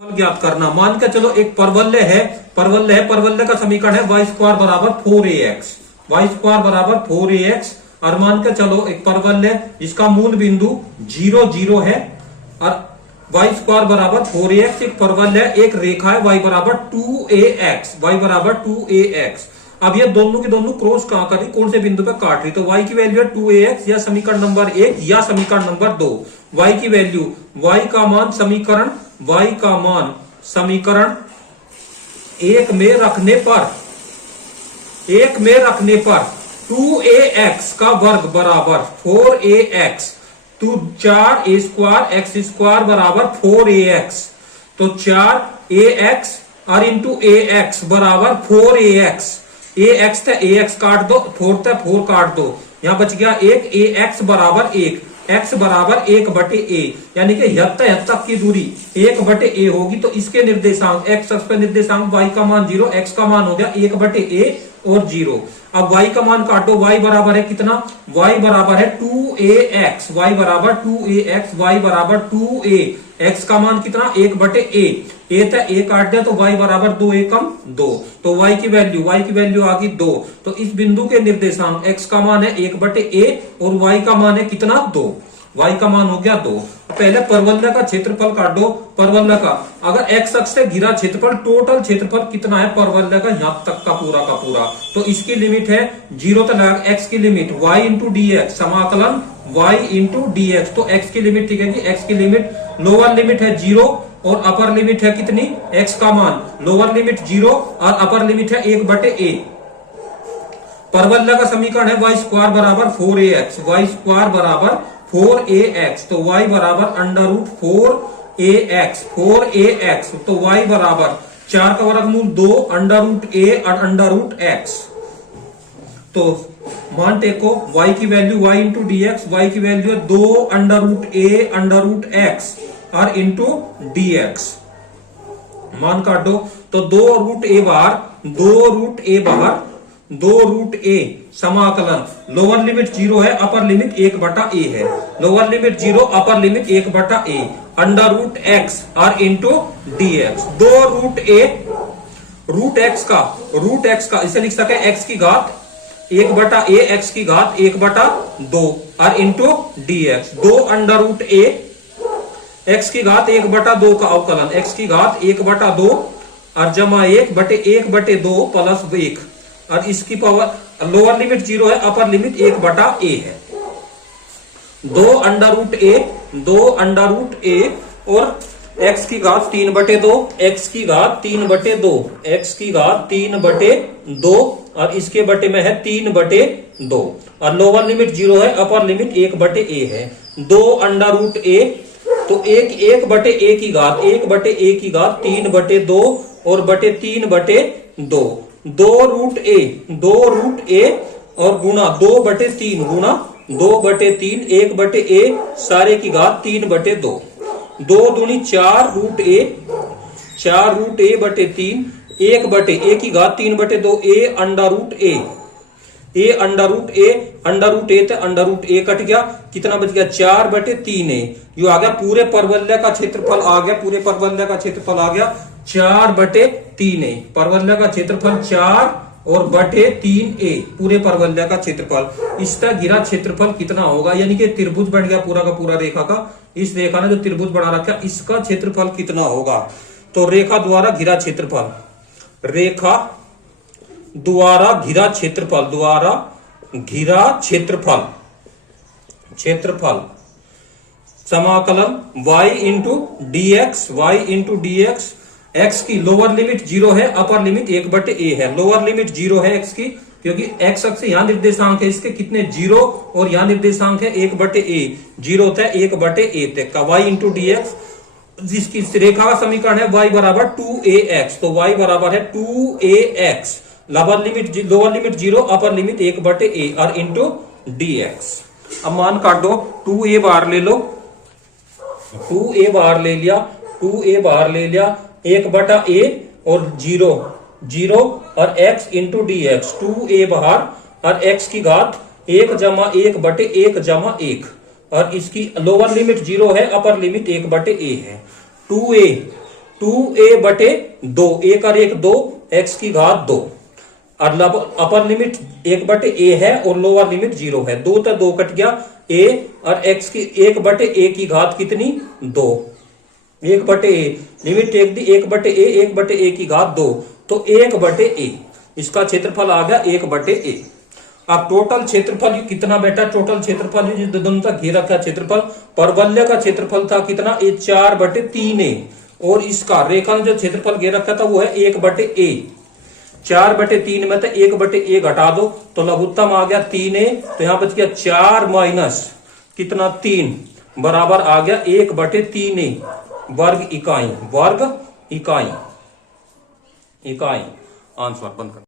ज्ञात करना। मान के चलो एक परवलय का समीकरण है वाई स्क्वायर बराबर 4ax, वाई स्क्वायर बराबर 4ax। और मान के चलो एक परवलय जिसका मूल बिंदु 0 0 है और वाई स्क्वायर बराबर 4ax एक परवलय, एक रेखा है y बराबर 2ax, y बराबर 2ax। अब ये दोनों की दोनों क्रॉस कहां कर रही, कौन से बिंदु पे काट रही, तो y की वैल्यू है 2ax या समीकरण नंबर 1 या समीकरण नंबर 2। y की वैल्यू, y का मान समीकरण, y का मान समीकरण एक में रखने पर 2ax का वर्ग बराबर 4ax, तो 4a स्क्वायर x स्क्वायर बराबर 4ax, तो 4ax और इंटू ax बराबर 4ax। ax था ax काट दो, 4 था 4 काट दो, यहां बच गया एक, ax बराबर 1, x बराबर 1/a, यानी कि यह तक की दूरी 1/a होगी। तो इसके निर्देशांक x अक्ष पर निर्देशांक y का मान 0, x का मान हो गया 1/a और 0। अब y का मान काटो, y बराबर है कितना, y बराबर है 2ax, y बराबर 2ax, y बराबर 2a, x का मान कितना 1/a, a था a काट दिया तो y बराबर 2 एकम 2, तो y की वैल्यू आ गई 2। तो इस बिंदु के निर्देशांक x का मान है 1/a और y का मान है कितना 2, y का मान हो गया 2। पहले परवलय का क्षेत्रफल काटो, परवलय का अगर x अक्ष से घिरा क्षेत्रफल, टोटल क्षेत्रफल कितना है परवलय का यहां तक का पूरा, तो इसकी लिमिट है 0 तक, x की लिमिट y इंटू dx, समाकलन y इंटू dx, तो x की लिमिट ठीक है कि x की लिमिट, लोअर लिमिट है 0 और अपर लिमिट है कितनी, x का मान, लोअर लिमिट 0 और अपर लिमिट है 1/a। परवलय का समीकरण है y स्क्वायर बराबर 4ax, y स्क्वायर बराबर 4ax, तो y बराबर √4ax, 4ax, तो y बराबर 4 का वर्गमूल 2 √a और √x। तो मान टेको y की value y into dx, y की वैल्यू है 2 √a √x और इंटू dx। मान काटो तो 2 √a समाकलन, लोअर लिमिट 0 है, अपर लिमिट 1/a है, lower limit 0, upper limit 1/a, √x और इंटू dx। 2 √x का इसे लिख सके x की घात 1/a, x की घात 1/2 और इंटू dx। 2 √a x की घात 1/2 का अवकलन, x की घात 1/2 और जमा 1/2 प्लस 1 और इसकी पावर, लोअर लिमिट 0 है, अपर लिमिट 1/a है। 2 √a और x की घात 3/2, x की घात 3/2, x की घात 3/2 और इसके बटे में है 3/2 और लोअर लिमिट 0 है, अपर लिमिट 1/a है। 2 √a, तो 1/a की घात 1/a की घात 3/2 और बटे 3/2, 2 √a और गुणा 2/3 गुणा 2/3, 1/a सारे की घात 3/2, 2 दूनी 4 √a, 4 √a/3, 1/a की घात 3/2, √a कट गया, कितना बच गया 4/3a। यो आ गया पूरे परवलय का क्षेत्रफल, आ गया पूरे परवलय का क्षेत्रफल आ गया 4/3a, परवलय का क्षेत्रफल 4 और बटे 3a, पूरे परवलय का क्षेत्रफल। इसका घिरा क्षेत्रफल कितना होगा, यानी कि त्रिभुज बन गया पूरा का पूरा रेखा का, इस रेखा ने जो त्रिभुज बना रखा इसका क्षेत्रफल कितना होगा। तो रेखा द्वारा घिरा क्षेत्रफल, रेखा द्वारा घिरा क्षेत्रफल, द्वारा घिरा क्षेत्रफल समाकलन y इंटू dx, x की लोअर लिमिट 0 है, अपर लिमिट 1/a है, लोअर लिमिट 0 है x की, क्योंकि x अक्ष यहाँ निर्देशांक है इसके कितने 0 और यहाँ निर्देशांक है 1/a, 0 था 1/a तक का, y इंटू dx, जिसकी रेखा का समीकरण है y बराबर 2ax, तो y बराबर है 2ax, lower limit 0, upper limit 1/a और इंटू dx। अब मान काट दो, 2a बाहर ले लो, 2a बाहर ले लिया, 2a बाहर ले लिया, 1/a और 0 और x इंटू dx, 2a बाहर और x की घात 1 जमा 1/1 जमा 1 और इसकी लोअर लिमिट 0 है, अपर लिमिट 1/a है। 2a 2a/2, 1 और 1 2, x की घात 2। और अपर लिमिट 1/a है और लोअर लिमिट 0 है। 2 तो 2 कट गया, a और x की 1/a की घात कितनी 2, 1/a limit take the 1/a, 1/a की घात 2, तो 1/a इसका क्षेत्रफल आ गया 1/a। अब टोटल क्षेत्रफल कितना बेटा, टोटल क्षेत्रफल दोनों का घेरा का क्षेत्रफल, परवलय का क्षेत्रफल था कितना, ये 4/3a, और इसका रेखा जो क्षेत्रफल घेर रखा था वो है 1/a। 4/3 में तो 1/a घटा दो तो लघुत्तम आ गया 3a, तो यहां बच गया 4 माइनस कितना 3 बराबर आ गया 1/3a वर्ग इकाई, वर्ग इकाई, इकाई। आंसर बंद कर।